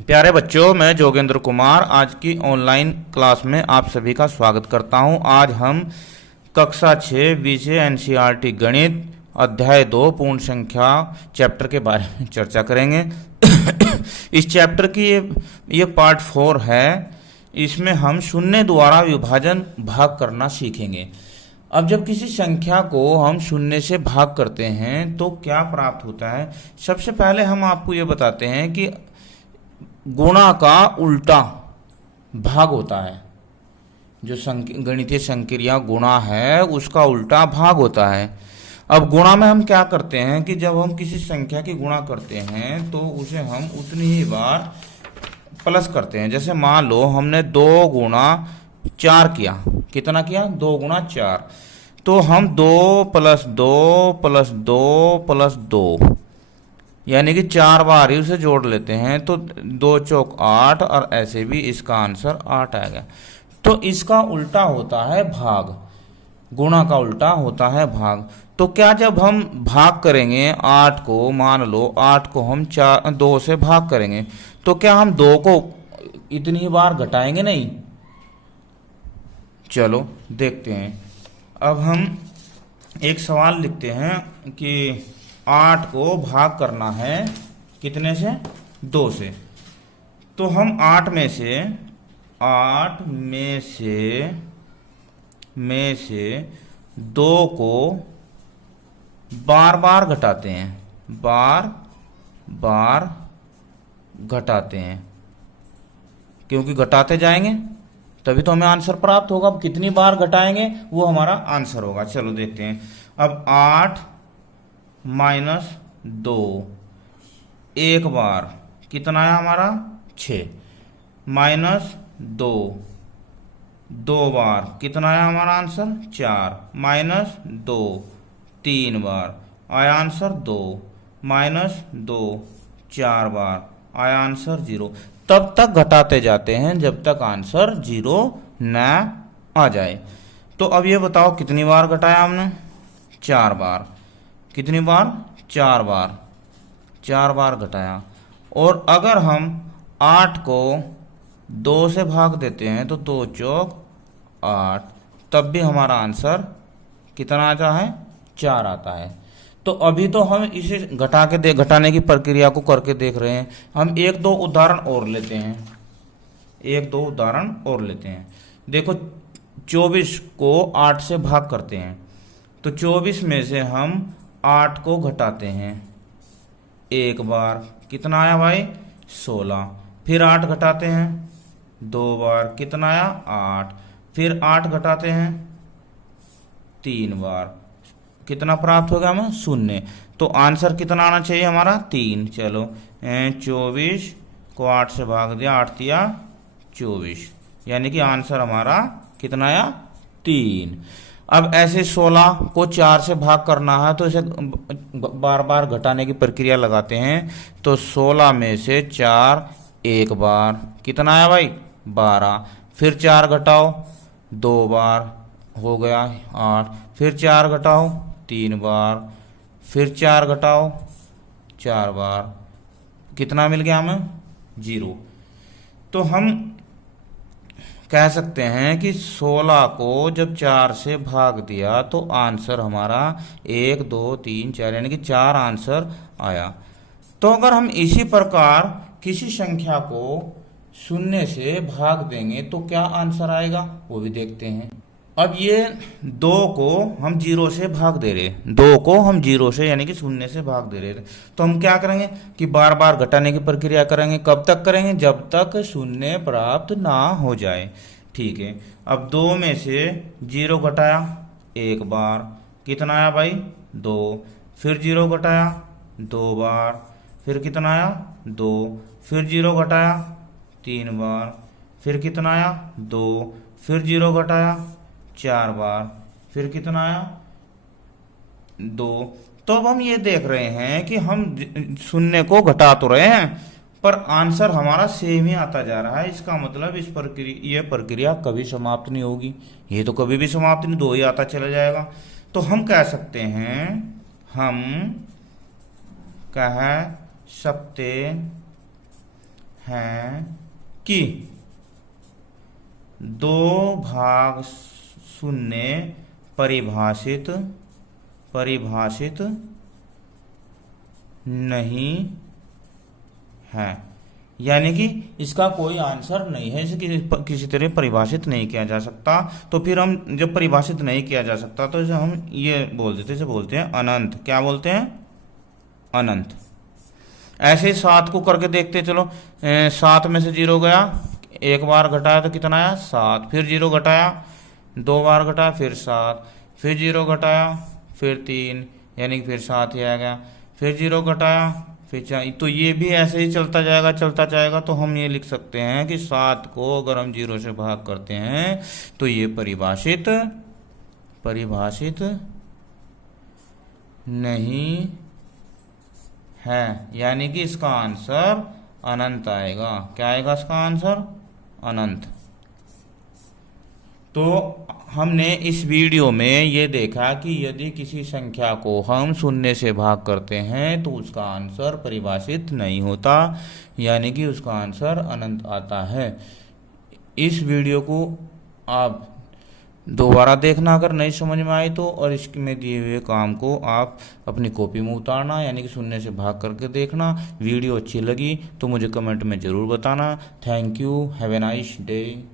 प्यारे बच्चों, मैं जोगेंद्र कुमार आज की ऑनलाइन क्लास में आप सभी का स्वागत करता हूं। आज हम कक्षा 6 विषय एनसीईआरटी गणित अध्याय 2 पूर्ण संख्या चैप्टर के बारे में चर्चा करेंगे। इस चैप्टर की ये पार्ट 4 है। इसमें हम शून्य द्वारा विभाजन भाग करना सीखेंगे। अब जब किसी संख्या को हम शून्य से भाग करते हैं तो क्या प्राप्त होता है। सबसे पहले हम आपको ये बताते हैं कि गुणा का उल्टा भाग होता है। जो गणितीय संक्रिया गुणा है उसका उल्टा भाग होता है। अब गुणा में हम क्या करते हैं कि जब हम किसी संख्या की गुणा करते हैं तो उसे हम उतनी ही बार प्लस करते हैं। जैसे मान लो हमने 2 गुणा 4 किया। कितना किया? 2 गुणा 4। तो हम 2 + 2 + 2 + 2 यानी कि 4 बार ही उसे जोड़ लेते हैं तो 2 चौक 8 और ऐसे भी इसका आंसर 8 आएगा। तो इसका उल्टा होता है भाग। गुणा का उल्टा होता है भाग। तो क्या जब हम भाग करेंगे 8 को, मान लो 8 को हम 2 से भाग करेंगे तो क्या हम 2 को इतनी ही बार घटाएंगे? नहीं। चलो देखते हैं। अब हम एक सवाल लिखते हैं कि 8 को भाग करना है कितने से? 2 से। तो हम 8 में से 2 को बार बार घटाते हैं। बार बार घटाते हैं, क्योंकि घटाते जाएंगे तभी तो हमें आंसर प्राप्त होगा। अब कितनी बार घटाएंगे वो हमारा आंसर होगा। चलो देखते हैं। अब 8 - 2 एक बार कितना है हमारा? 6 - 2 2 बार कितना है हमारा आंसर? 4 - 2 3 बार आया आंसर 2 - 2 4 बार आया आंसर 0। तब तक घटाते जाते हैं जब तक आंसर 0 न आ जाए। तो अब ये बताओ कितनी बार घटाया हमने? 4 बार। कितनी बार? 4 बार। 4 बार घटाया। और अगर हम 8 को 2 से भाग देते हैं तो 2 चौक 8, तब भी हमारा आंसर कितना आता है? 4 आता है। तो अभी तो हम इसे घटाने की प्रक्रिया को करके देख रहे हैं। हम 1-2 उदाहरण और लेते हैं। 1-2 उदाहरण और लेते हैं। देखो 24 को 8 से भाग करते हैं तो 24 में से हम 8 को घटाते हैं एक बार। कितना आया भाई? 16। फिर 8 घटाते हैं 2 बार। कितना आया? 8। फिर 8 घटाते हैं 3 बार। कितना प्राप्त होगा हमें? 0। तो आंसर कितना आना चाहिए हमारा? 3। चलो 24 को 8 से भाग दिया, 8 तिया 24, यानी कि आंसर हमारा कितना आया? 3। अब ऐसे 16 को 4 से भाग करना है तो इसे बार बार घटाने की प्रक्रिया लगाते हैं। तो 16 में से 4 एक बार। कितना आया भाई? 12। फिर 4 घटाओ 2 बार, हो गया 8। फिर 4 घटाओ 3 बार। फिर 4 घटाओ 4 बार। कितना मिल गया हमें? 0। तो हम कह सकते हैं कि 16 को जब 4 से भाग दिया तो आंसर हमारा 1 2 3 4 यानी कि 4 आंसर आया। तो अगर हम इसी प्रकार किसी संख्या को 0 से भाग देंगे तो क्या आंसर आएगा वो भी देखते हैं। अब ये 2 को हम 0 से भाग दे रहे, 2 को हम 0 से यानी कि 0 से भाग दे रहे थे। तो हम क्या करेंगे कि बार बार घटाने की प्रक्रिया करेंगे। कब तक करेंगे? जब तक 0 प्राप्त ना हो जाए। ठीक है। अब 2 में से 0 घटाया एक बार। कितना आया भाई? 2। फिर 0 घटाया 2 बार। फिर कितना आया? 2। फिर 0 घटाया 3 बार। फिर कितना आया? 2। फिर 0 घटाया 4 बार। फिर कितना आया? 2। तो अब हम ये देख रहे हैं कि हम 0 को घटा तो रहे हैं पर आंसर हमारा सेम ही आता जा रहा है। इसका मतलब ये प्रक्रिया कभी समाप्त नहीं होगी। ये तो कभी भी समाप्त नहीं, 2 ही आता चला जाएगा। तो हम कह सकते हैं हैं कि 2/0 परिभाषित नहीं है, यानी कि इसका कोई आंसर नहीं है, इसे किसी तरह परिभाषित नहीं किया जा सकता। तो फिर हम जब परिभाषित नहीं किया जा सकता तो इसे हम ये बोल देते, इसे बोलते हैं अनंत। क्या बोलते हैं? अनंत। ऐसे ही 7 को करके देखते चलो। 7 में से 0 गया, एक बार घटाया तो कितना आया? 7। फिर 0 घटाया, 2 बार घटाया, फिर 7। फिर 0 घटाया, फिर 3, यानी कि फिर 7 ही आ गया। फिर 0 घटाया, फिर 4। तो ये भी ऐसे ही चलता जाएगा। तो हम ये लिख सकते हैं कि 7 को अगर हम 0 से भाग करते हैं तो ये परिभाषित नहीं है, यानी कि इसका आंसर अनंत आएगा। क्या आएगा इसका आंसर? अनंत। तो हमने इस वीडियो में ये देखा कि यदि किसी संख्या को हम 0 से भाग करते हैं तो उसका आंसर परिभाषित नहीं होता, यानी कि उसका आंसर अनंत आता है। इस वीडियो को आप दोबारा देखना अगर नहीं समझ में आए तो, और इसमें दिए हुए काम को आप अपनी कॉपी में उतारना, यानी कि 0 से भाग करके देखना। वीडियो अच्छी लगी तो मुझे कमेंट में ज़रूर बताना। Thank you. Have a nice day.